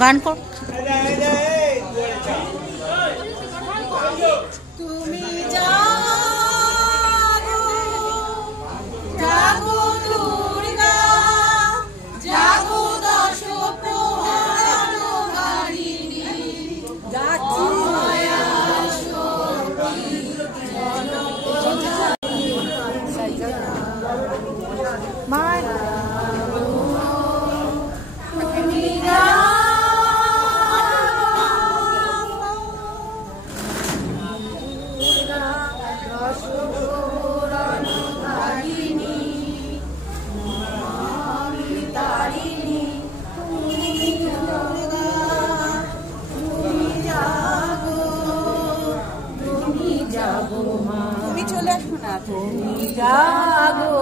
গান কর। তুমি জাগো জাগো দুর্গা জাগো দশ প্রহরণকারিণী যাচ্ছি তুমি চলে আসো না, তুমি জাগো।